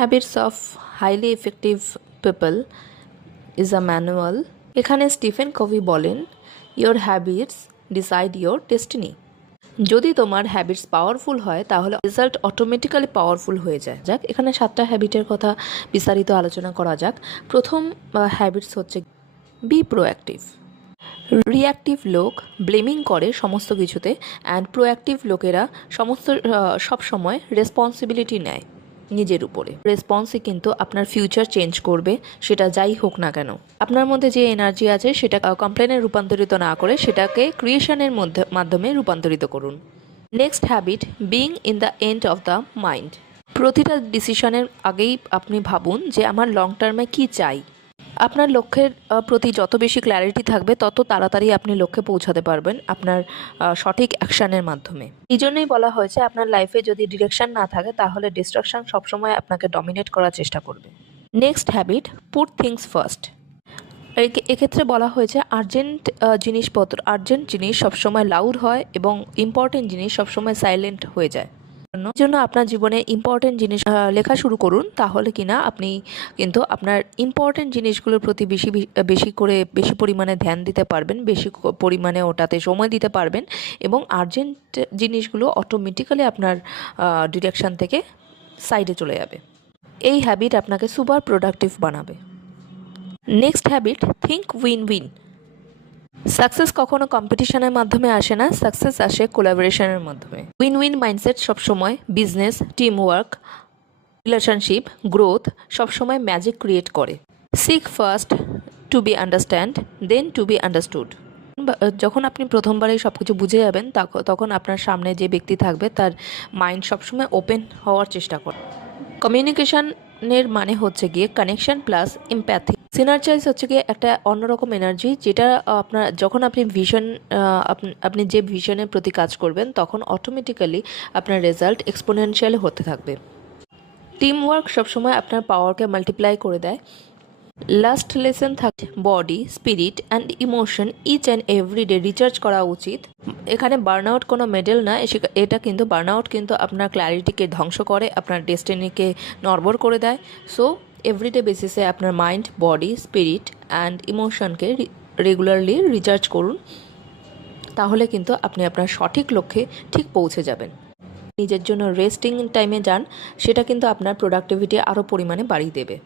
Habits of highly effective people is a manual. এখানে Stephen Kabhi বলেন, your habits decide your destiny. যদি তোমার habits powerful হয় তাহলে রেজাল্ট অটোমেটিক্যালি পাওয়ারফুল হয়ে যায়। যাক, এখানে 7টা হ্যাবিটের কথা বিস্তারিত আলোচনা করা যাক। প্রথম হ্যাবিটস হচ্ছে বি প্রোঅ্যাক্টিভ। রিঅ্যাক্টিভ লোক ব্লেমিং করে সমস্ত কিছুতে, অ্যান্ড প্রোঅ্যাক্টিভ লোকেরা সব সময় রেসপন্সিবিলিটি নেয় নিজের উপরে। রেসপন্সই কিন্তু আপনার ফিউচার চেঞ্জ করবে, সেটা যাই হোক না কেন। আপনার মধ্যে যে এনার্জি আছে সেটা কমপ্লেনে রূপান্তরিত না করে সেটাকে ক্রিয়েশনের মাধ্যমে রূপান্তরিত করুন। Next habit, being in the end of the mind. প্রতিটা ডিসিশনের আগেই আপনি ভাবুন যে আমার লং টার্মে কী চাই। আপনার লক্ষ্যের প্রতি যত বেশি ক্ল্যারিটি থাকবে তত তাড়াতাড়ি আপনি লক্ষ্যে পৌঁছাতে পারবেন আপনার সঠিক অ্যাকশানের মাধ্যমে। এই জন্যই বলা হয়েছে আপনার লাইফে যদি ডিরেকশন না থাকে তাহলে ডিস্ট্রাকশন সবসময় আপনাকে ডমিনেট করার চেষ্টা করবে। Next habit, put things first. এক্ষেত্রে বলা হয়েছে আর্জেন্ট জিনিস সবসময় লাউড হয় এবং ইম্পর্টেন্ট জিনিস সবসময় সাইলেন্ট হয়ে যায়। জন্য আপনার জীবনে ইম্পর্টেন্ট জিনিস লেখা শুরু করুন, তাহলে কিনা আপনি কিন্তু আপনার ইম্পর্টেন্ট জিনিসগুলোর প্রতি বেশি পরিমাণে ধ্যান দিতে পারবেন, বেশি পরিমাণে ওটাতে সময় দিতে পারবেন এবং আর্জেন্ট জিনিসগুলো অটোমেটিক্যালি আপনার ডিরেকশন থেকে সাইডে চলে যাবে। এই হ্যাবিট আপনাকে সুপার প্রোডাক্টিভ বানাবে। Next habit, think win win. Success কখনো কম্পিটিশনের মাধ্যমে আসে না, সাকসেস আসে কোলাবোরেশনের মাধ্যমে। উইন উইন মাইন্ডসেট সবসময় business, team work, relationship, growth সবসময় ম্যাজিক ক্রিয়েট করে। Seek first to be understand, then to be understood. যখন আপনি প্রথমবারেই সব কিছু বুঝে যাবেন তখন আপনার সামনে যে ব্যক্তি থাকবে তার মাইন্ড সবসময় ওপেন হওয়ার চেষ্টা করে। কমিউনিকেশনের মানে হচ্ছে গিয়ে কানেকশন প্লাস এমপ্যাথি। সিনার্জাইজ হচ্ছে গিয়ে একটা অন্যরকম এনার্জি, যেটা যখন আপনি যে ভিশনের প্রতি কাজ করবেন তখন অটোমেটিক্যালি আপনার রেজাল্ট এক্সপোনেনশিয়াল হতে থাকবে। টিম ওয়ার্ক সবসময় আপনার পাওয়ারকে মাল্টিপ্লাই করে দেয়। লাস্ট লেসন থাকে body, spirit and emotion each and everyday recharge করা উচিত। এখানে বার্নআউট কোনো মেডেল না, এটা কিন্তু বার্নআউট কিন্তু আপনার ক্ল্যারিটিকে ধ্বংস করে, আপনার ডেস্টিনিকে নড়বড় করে দেয়। সো এভরিডে বেসিসে আপনার মাইন্ড, বডি, স্পিরিট অ্যান্ড ইমোশনকে রেগুলারলি রিচার্জ করুন, তাহলে কিন্তু আপনি আপনার সঠিক লক্ষ্যে ঠিক পৌঁছে যাবেন। নিজের জন্য রেস্টিং টাইমে যান, সেটা কিন্তু আপনার প্রোডাক্টিভিটি আরও পরিমাণে বাড়িয়ে দেবে।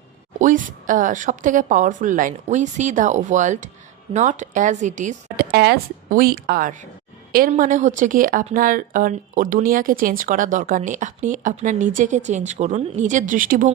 সব থেকে powerful line, we see the world not as it is but as we are. এর মানে হচ্ছে কি আপনার দুনিয়াকে চেঞ্জ করার দরকার নেই, আপনি আপনার নিজেকে চেঞ্জ করুন, নিজের দৃষ্টিভঙ্গি